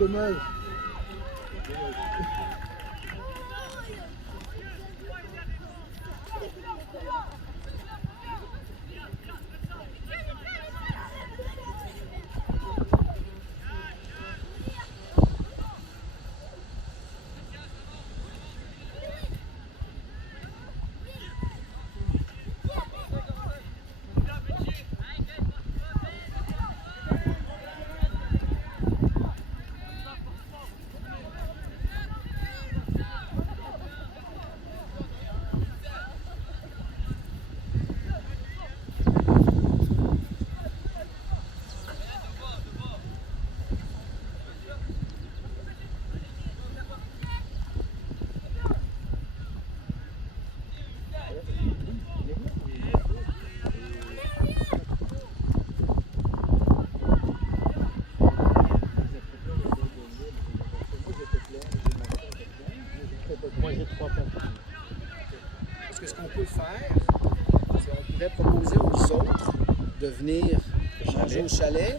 dommage. Moi j'ai 3 points. Parce que ce qu'on peut faire, c'est qu'on pourrait proposer aux autres de venir manger au chalet.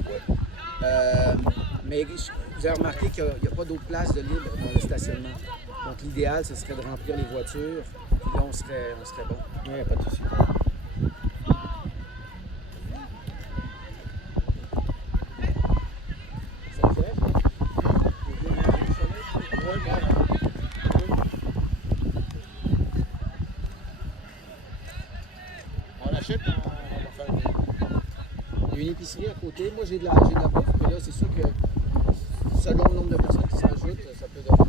Mais vous avez remarqué qu'il n'y a pas d'autre place de libre dans le stationnement. Donc l'idéal, ce serait de remplir les voitures. Puis là, on serait bon. Il n'y a pas de souci. Ça te fait? On achète, on va faire Il y a une épicerie à côté. Moi, j'ai de la bouffe, mais là, c'est sûr que selon le nombre de personnes qui s'ajoutent, ça peut devenir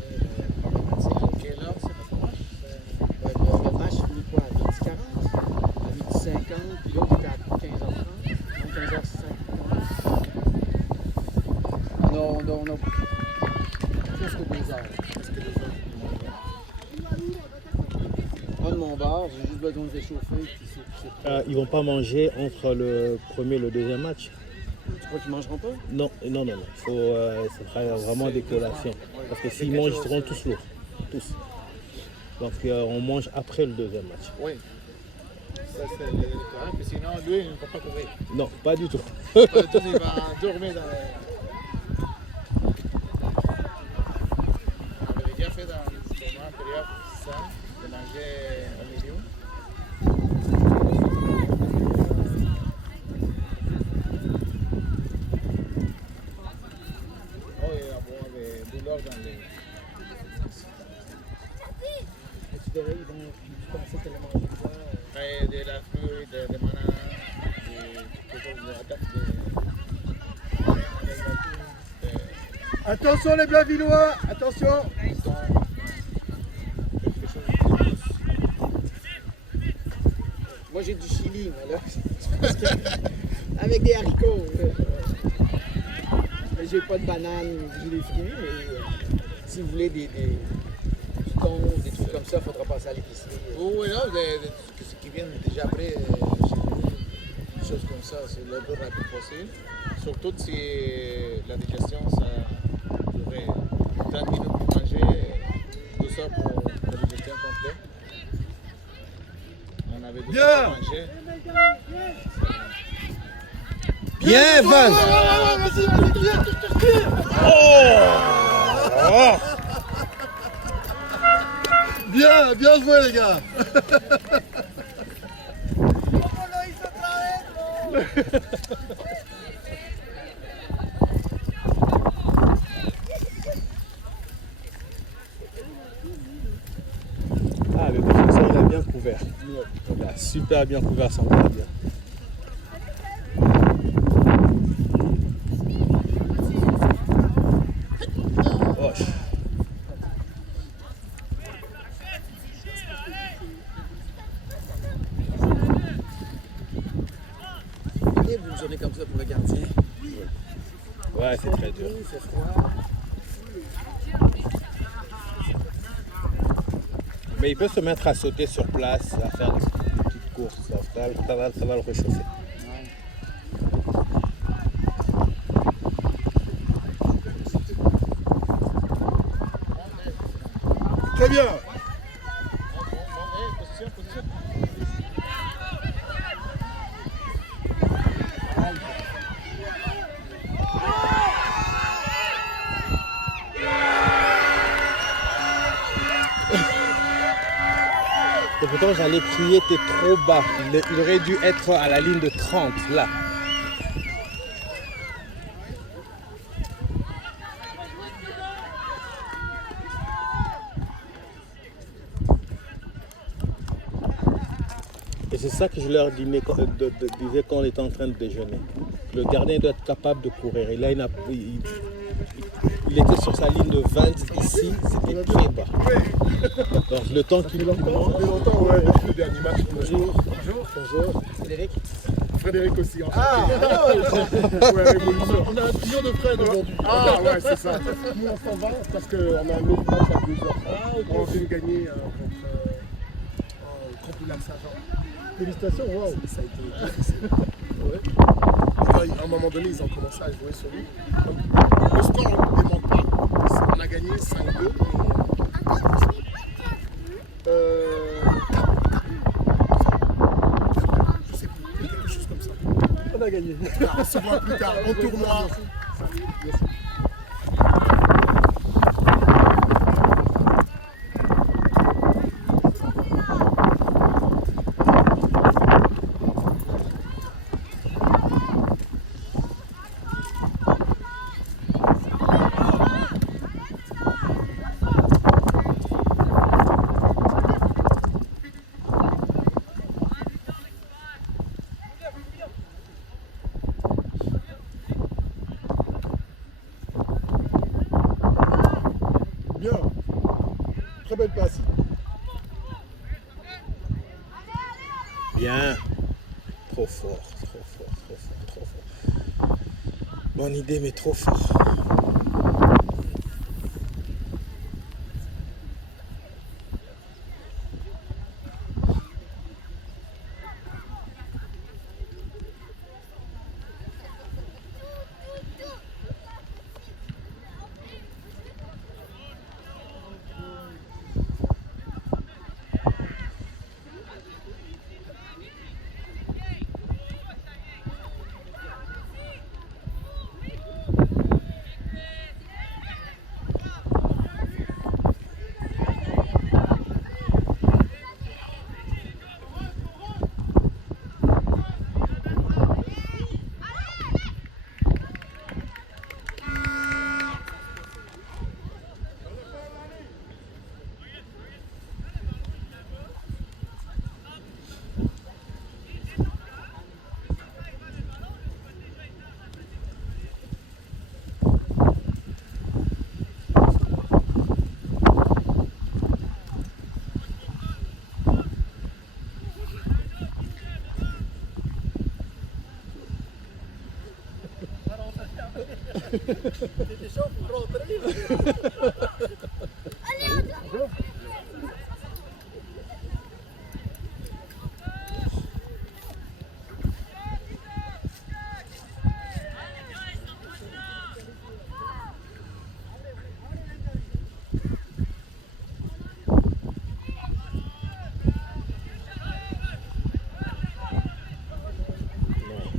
problématique. quelle heure c'est votre match? Le match finit quoi? À 12h40, à 12h50, puis l'autre est à 15h30, donc 15h50. On a presque 2 heures. Moi, de mon bar, j'ai juste besoin de réchauffer. Puis c'est... Ils vont pas manger entre le premier et le deuxième match? Tu crois qu'ils mangeront pas? Non. Ce sera vraiment des collations. Parce que s'ils mangent, ils seront tous lourds. Tous. Donc on mange après le deuxième match. Oui. Ça c'est le correct, puis sinon lui il ne peut pas courir. Non, pas du tout. Il va dormir dans les... On avait déjà fait dans le période ça, de manger au milieu. Oh, il y a bon, des douleurs dans les... Tu verrais, tu pensais qu'elle allait manger quoi? De la fruit, de manana, Attention les Blainvillois, attention. Moi j'ai du chili, moi là. Parce que, avec des haricots. Mais j'ai pas de banane, j'ai des fruits, mais si vous voulez du thon, des trucs comme ça, il faudra passer à l'épicerie. Oui, non, ce qui vient déjà après, chez nous, des choses comme ça, c'est le plus rapide possible. Surtout si la digestion, ça durait 30 minutes pour manger, tout ça pour la digestion complète. On avait tout ça pour manger. Bien, Evan! Bien joué les gars. Ah, le défenseur, il a bien couvert. Il a super bien couvert son gardien. Wesh. Une journée comme ça pour le gardien. Ouais, c'est très dur. C'est froid. Mais il peut se mettre à sauter sur place, à faire des petites courses. Ça va le réchauffer. Très bien. Position. Et pourtant, j'allais crier, t'es trop bas. Il aurait dû être à la ligne de 30, là. Et c'est ça que je leur disais quand on était en train de déjeuner. Le gardien doit être capable de courir. Et là, il était sur sa ligne de 20 ici, c'était très bas. Donc le temps qu'il manque. Ça fait longtemps, ouais, depuis le dernier match. Bonjour. Bonjour. Frédéric. Frédéric aussi, en fait. Ah, Ouais, révolution. On a un trio de Fred aujourd'hui. Ah ouais, c'est ça. Nous, on s'en va parce qu'on a un autre match à 2h. On va gagner contre Saint-Jean. Félicitations, waouh. Ça a été difficile. Ouais. À un moment donné, ils ont commencé à jouer sur nous. Donc, le score, on ne démonte pas. On a gagné 5-2. Je sais plus, quelque chose comme ça. On a gagné. On se voit plus tard au tournoi. Merci. Bien. Très belle passe. Bien. Trop fort. Bonne idée, mais trop fort. T'étais chaud pour rentrer.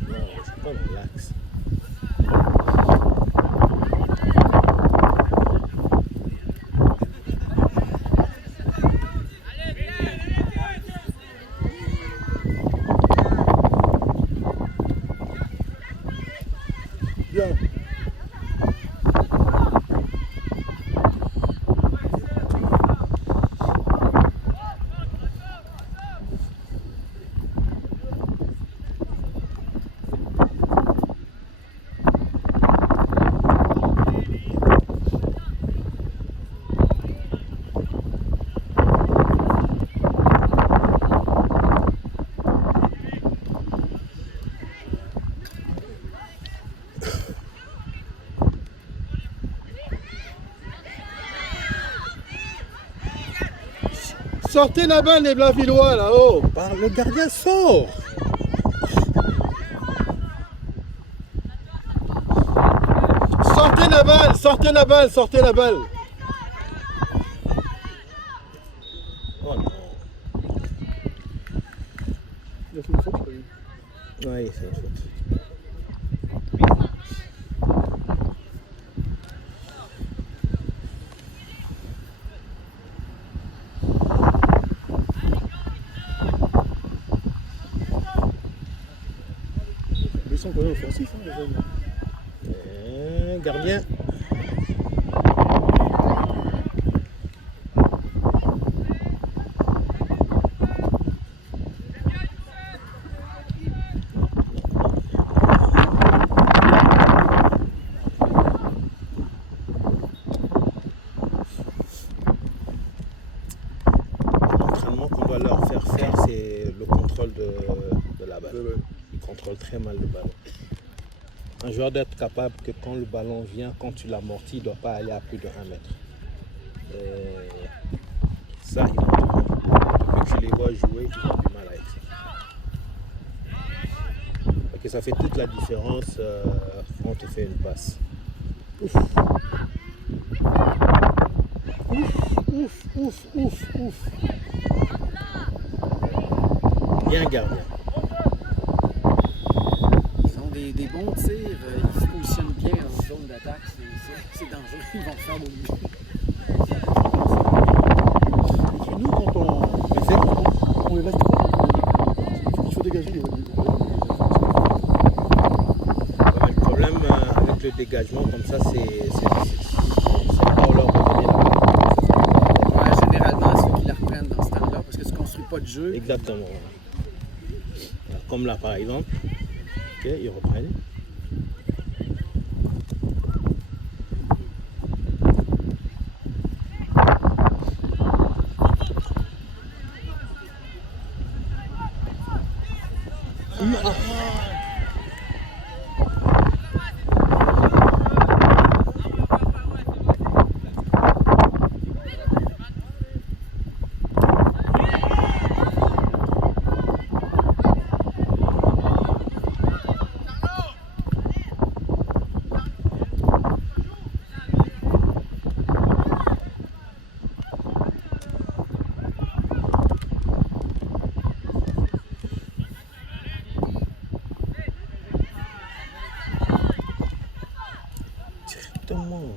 Non, c'est pas dans l'axe. Bien. Sortez la balle les Blainvillois là-haut. Le gardien sort. Sortez la balle, sortez la balle, sortez la balle. Oh non. Il a fait une faute, je crois. Oui, c'est une faute. sont quand même offensifs, hein, les jeunes. Gardien. L'entraînement qu'on va leur faire faire, c'est le contrôle de la balle. Ils contrôlent très mal le ballon. Un joueur doit être capable que quand le ballon vient, quand tu l'amortis, il ne doit pas aller à plus de 1 mètre. Ça, ils ont du mal. Depuis que je les vois jouer, ils ont du mal avec ça. Parce que ça fait toute la différence quand on te fait une passe. Ouf. Ouf. Bien gardien. Ils ont des bons tirs, ils se positionnent bien en zone d'attaque, c'est dangereux, ils vont faire au mieux. Et nous, quand on les laisse trop, il faut dégager les Le problème avec le dégagement comme ça, c'est pas leur redonner la balle. Ouais, généralement, ceux qui la reprennent dans ce temps-là, parce que tu ne construis pas de jeu. Exactement. Comme là par exemple. Ok, ils reprennent. Directement.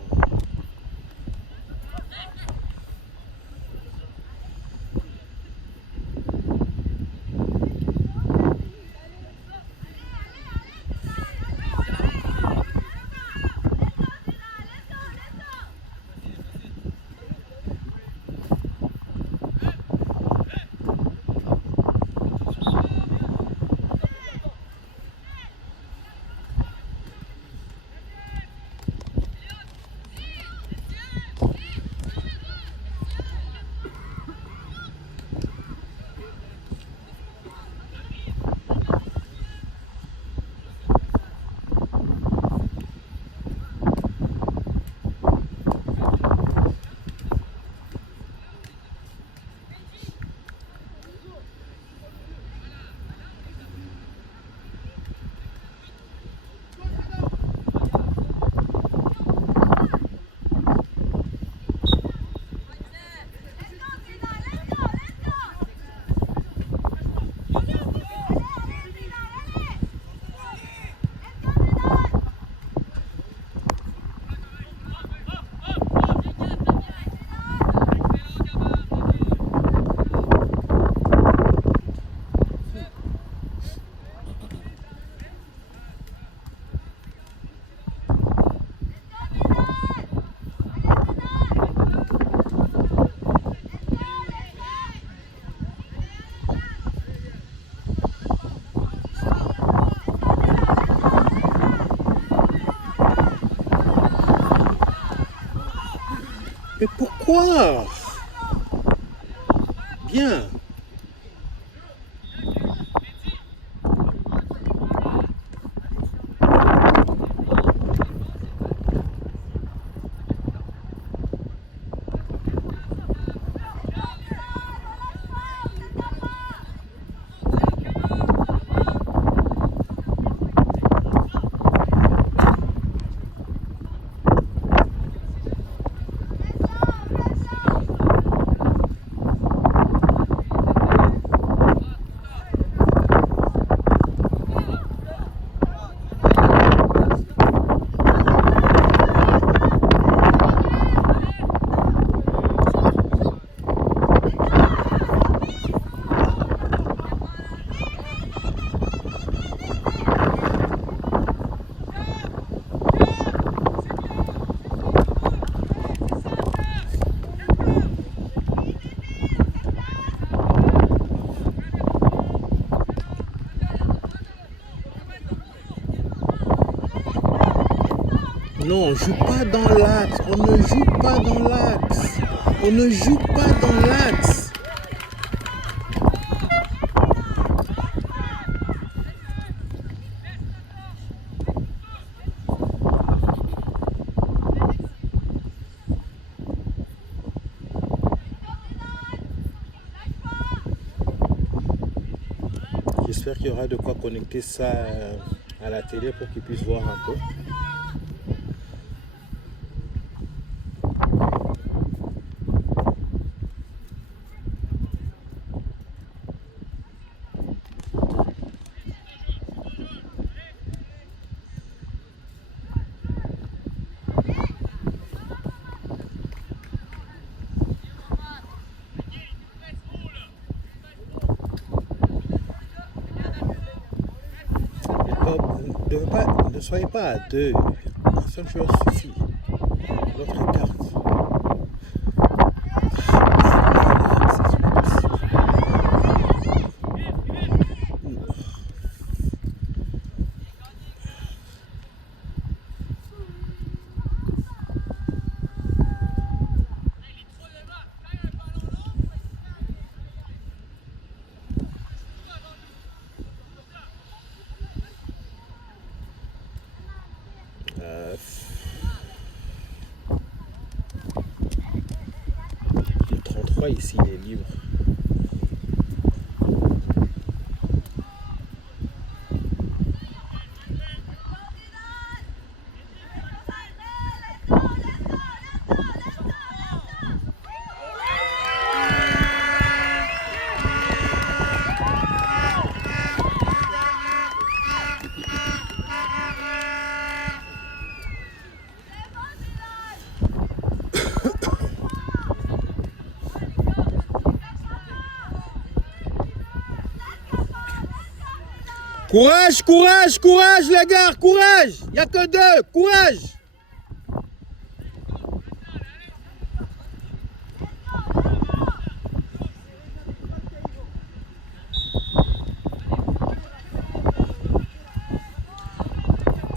Mais pourquoi? Bien. joue pas dans l'axe. On ne joue pas dans l'axe. On ne joue pas dans l'axe. J'espère qu'il y aura de quoi connecter ça à la télé pour qu'ils puissent voir un peu. Ne soyez pas à deux. Un seul joueur suffit. L'autre écarte. Le 33 ici, il est libre. Courage, courage, courage les gars, courage. Il n'y a que deux, courage.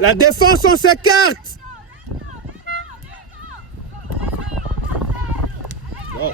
La défense, on s'écarte. Oh.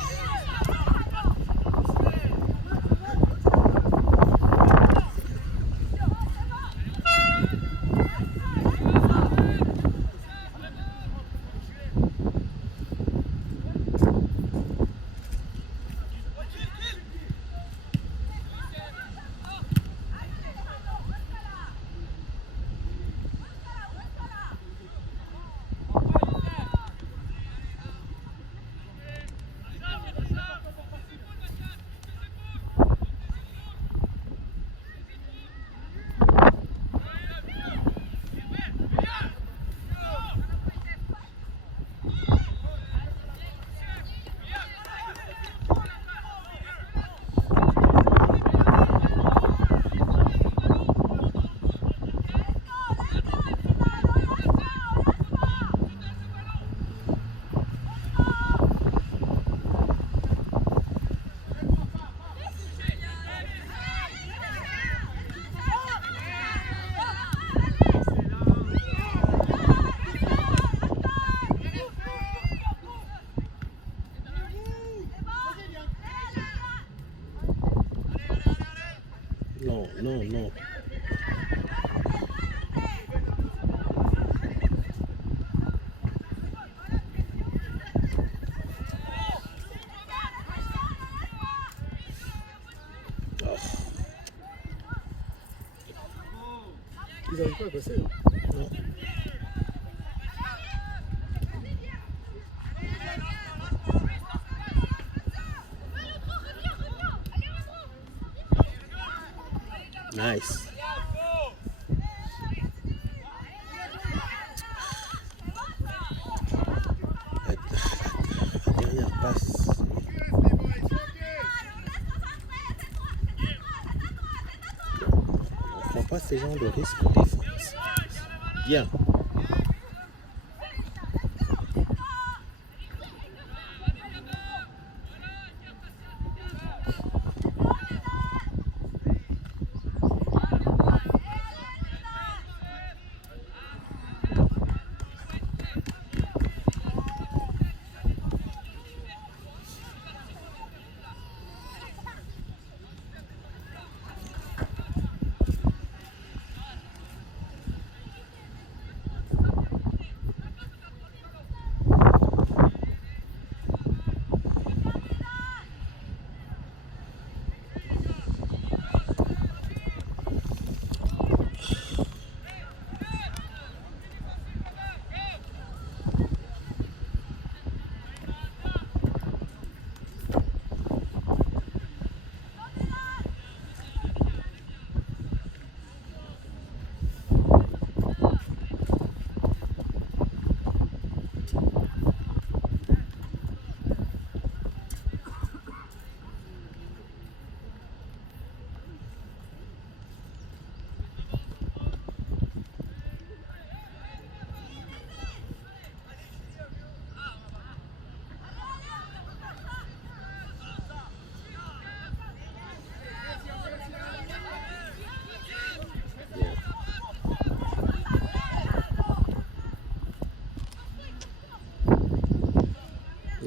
Non, non, non. Ils n'arrivent pas à passer. Non. Nice. La dernière passe. On prend pas ces genres de risques en défense. Bien.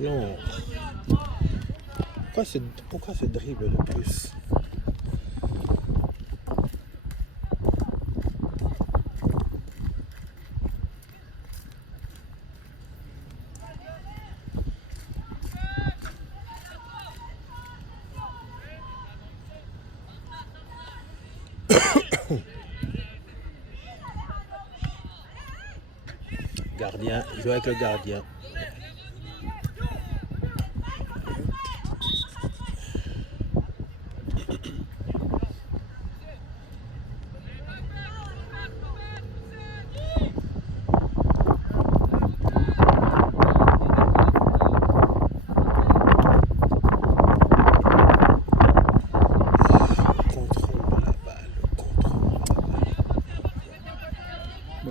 Non. Pourquoi ce dribble de plus? Gardien, joue avec le gardien.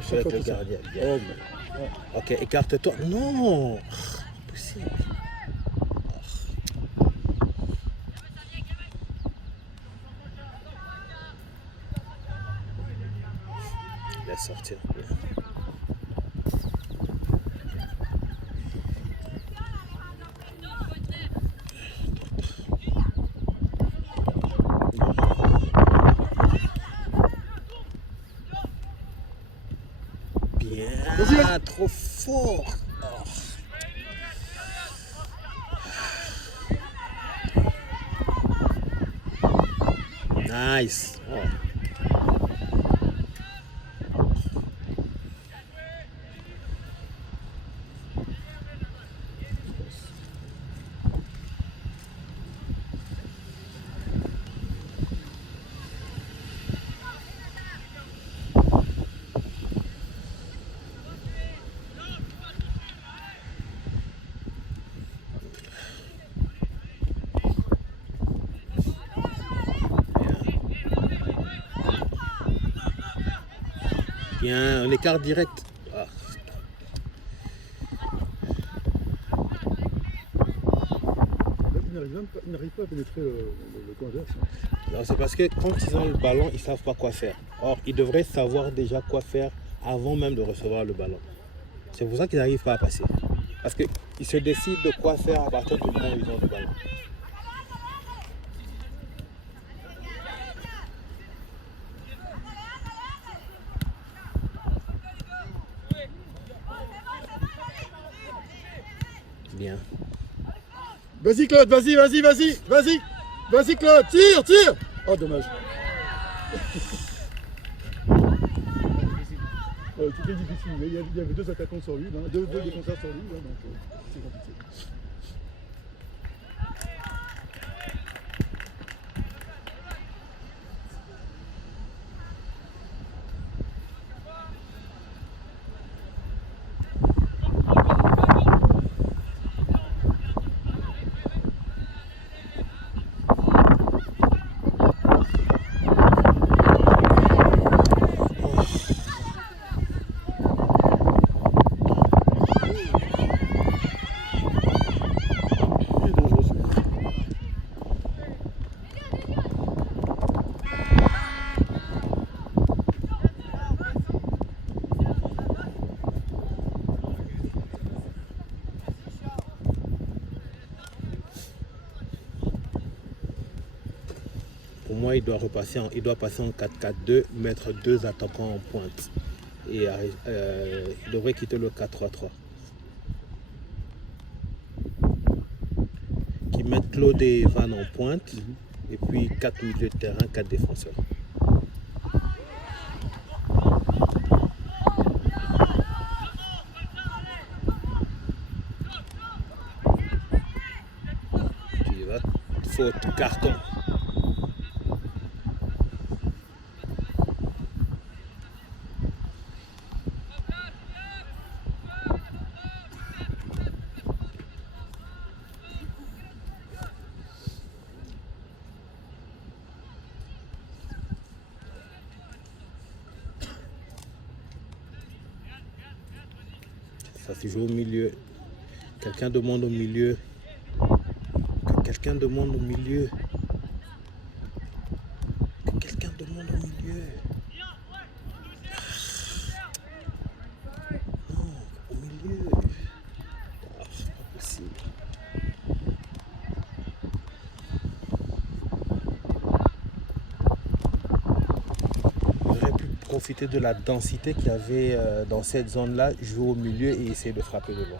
Avec le gardien. Bien. Ok, écarte-toi. Non, impossible. Laisse sortir. Bien, trop fort. Oh. Nice. Oh. Bien, un écart direct. Ah. Il n'arrive pas à pénétrer le camp adverse. Non, c'est parce que quand ils ont le ballon, ils ne savent pas quoi faire. Or, ils devraient savoir déjà quoi faire avant même de recevoir le ballon. C'est pour ça qu'ils n'arrivent pas à passer. Parce qu'ils se décident de quoi faire à partir du moment où ils ont le ballon. Bien. Vas-y Claude, vas-y Claude, tire. Oh dommage. Tout est difficile, il y avait deux attaquants sur lui, deux défenseurs sur lui, donc c'est compliqué. Pour moi, il doit passer en 4-4-2, mettre deux attaquants en pointe. Et il devrait quitter le 4-3-3. Qui mettent Claude et Van en pointe. Et puis 4 milieux de terrain, 4 défenseurs. Tu vas, faute, carton. Ça se joue au milieu. Quelqu'un demande au milieu. Quelqu'un demande au milieu. Quelqu'un demande au milieu. Non, au milieu. Ah, c'est pas possible. profiter de la densité qu'il y avait dans cette zone-là, jouer au milieu et essayer de frapper le long.